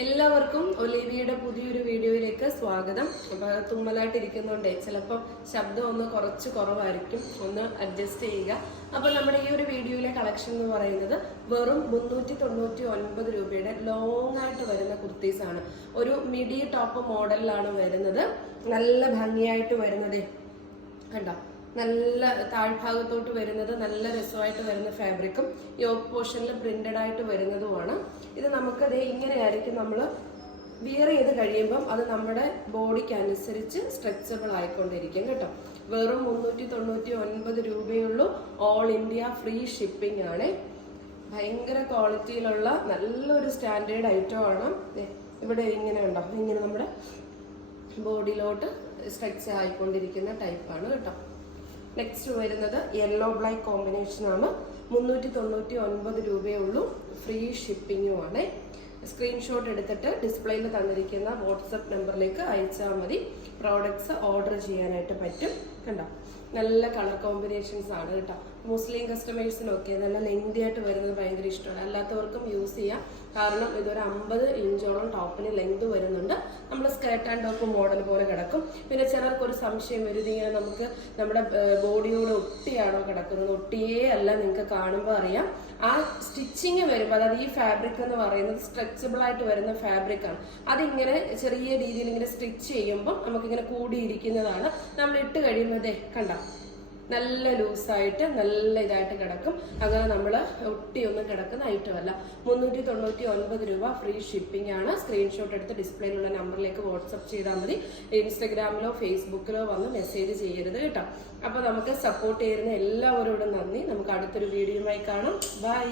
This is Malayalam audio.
എല്ലാവർക്കും ഒലിവിയുടെ പുതിയൊരു വീഡിയോയിലേക്ക് സ്വാഗതം. അപ്പോൾ തുമ്മലായിട്ട് ഇരിക്കുന്നുണ്ടേ ചിലപ്പോൾ ശബ്ദം ഒന്ന് കുറച്ച് കുറവായിരിക്കും. ഒന്ന് അഡ്ജസ്റ്റ് ചെയ്യുക. അപ്പോൾ നമ്മുടെ ഈ ഒരു വീഡിയോയിലെ കളക്ഷൻ എന്ന് പറയുന്നത് വെറും മുന്നൂറ്റി തൊണ്ണൂറ്റി ഒൻപത് രൂപയുടെ ലോങ് ആയിട്ട് വരുന്ന കുർത്തീസാണ് ഒരു മിഡി ടോപ്പ് മോഡലിലാണ് വരുന്നത്. നല്ല ഭംഗിയായിട്ട് വരുന്നത്. കണ്ടോ? നല്ല താഴ്ഭാഗത്തോട്ട് വരുന്നത് നല്ല രസമായിട്ട് വരുന്ന ഫാബ്രിക്കും യോക്ക് പോർഷനിൽ പ്രിന്റഡ് ആയിട്ട് വരുന്നതുമാണ്. ഇത് നമുക്ക് ദേ ഇങ്ങനെയായിരിക്കും നമ്മൾ വിയർ ചെയ്ത് കഴിയുമ്പം അത് നമ്മുടെ ബോഡിക്ക് അനുസരിച്ച് സ്ട്രെച്ചബിൾ ആയിക്കൊണ്ടിരിക്കും കേട്ടോ. വെറും മുന്നൂറ്റി തൊണ്ണൂറ്റി ഒൻപത് രൂപയുള്ളൂ ഓൾ ഇന്ത്യ ഫ്രീ ഷിപ്പിംഗ് ആണ്. ഭയങ്കര ക്വാളിറ്റിയിലുള്ള നല്ലൊരു സ്റ്റാൻഡേർഡ് ഐറ്റം ആണ്. ഇവിടെ ഇങ്ങനെ ഉണ്ടോ ഇങ്ങനെ നമ്മുടെ ബോഡിയിലോട്ട് സ്ട്രെച്ച് ആയിക്കൊണ്ടിരിക്കുന്ന ടൈപ്പാണ് കേട്ടോ. നെക്സ്റ്റ് വരുന്നത് യെല്ലോ ബ്ലാക്ക് കോമ്പിനേഷൻ ആണ്. മുന്നൂറ്റി തൊണ്ണൂറ്റി ഒൻപത് രൂപയേ ഉള്ളൂ ഫ്രീ ഷിപ്പിങ്ങുമാണ് സ്ക്രീൻഷോട്ട് എടുത്തിട്ട് ഡിസ്പ്ലേയിൽ തന്നിരിക്കുന്ന വാട്സപ്പ് നമ്പറിലേക്ക് അയച്ചാൽ മതി. പ്രോഡക്ട്സ് ഓർഡർ ചെയ്യാനായിട്ട് പറ്റും. കണ്ടോ? നല്ല കളർ കോമ്പിനേഷൻസ് ആണ് കേട്ടോ. മുസ്ലിം കസ്റ്റമേഴ്സിനൊക്കെ നല്ല ലെങ്തി ആയിട്ട് വരുന്നത് ഭയങ്കര ഇഷ്ടമാണ്. അല്ലാത്തവർക്കും യൂസ് ചെയ്യാം. കാരണം ഇതൊരു അമ്പത് ഇഞ്ചോളം ടോപ്പിന് ലെങ്ത് വരുന്നുണ്ട്. നമ്മൾ സ്കേർട്ട് ആൻഡ് ടോപ്പ് മോഡൽ പോലെ കിടക്കും. പിന്നെ ചിലർക്ക് ഒരു സംശയം വരും. ഇതിങ്ങനെ നമുക്ക് നമ്മുടെ ബോഡിയോട് ഒട്ടിയാണോ കിടക്കുന്നത്? ഒട്ടിയേ അല്ല നിങ്ങൾക്ക് കാണുമ്പോൾ അറിയാം. ആ സ്റ്റിച്ചിങ് വരുമ്പോൾ അതായത് ഈ ഫാബ്രിക് എന്ന് പറയുന്നത് സ്ട്രെച്ചബിൾ ആയിട്ട് വരുന്ന ഫാബ്രിക് ആണ്. അതിങ്ങനെ ചെറിയ രീതിയിൽ ഇങ്ങനെ സ്റ്റിച്ച് ചെയ്യുമ്പോൾ നമുക്കിങ്ങനെ കൂടിയിരിക്കുന്നതാണ്. നമ്മൾ ഇട്ട് കഴിയുമ്പോൾ കണ്ട? നല്ല ലൂസായിട്ട് നല്ല ഇതായിട്ട് കിടക്കും. അങ്ങനെ നമ്മൾ ഒട്ടിയൊന്നും കിടക്കുന്ന ഐറ്റമല്ല മുന്നൂറ്റി തൊണ്ണൂറ്റി ഒൻപത് രൂപ ഫ്രീ ഷിപ്പിംഗ് ആണ്. സ്ക്രീൻഷോട്ട് എടുത്ത് ഡിസ്പ്ലേയിലുള്ള നമ്പറിലേക്ക് വാട്സപ്പ് ചെയ്താൽ മതി. ഇൻസ്റ്റഗ്രാമിലോ ഫേസ്ബുക്കിലോ വന്ന് മെസ്സേജ് ചെയ്യരുത് കേട്ടോ. അപ്പോൾ നമുക്ക് സപ്പോർട്ട് ചെയ്യുന്ന എല്ലാവരോടും നന്ദി. നമുക്ക് അടുത്തൊരു വീഡിയോയുമായി കാണാം. ബൈ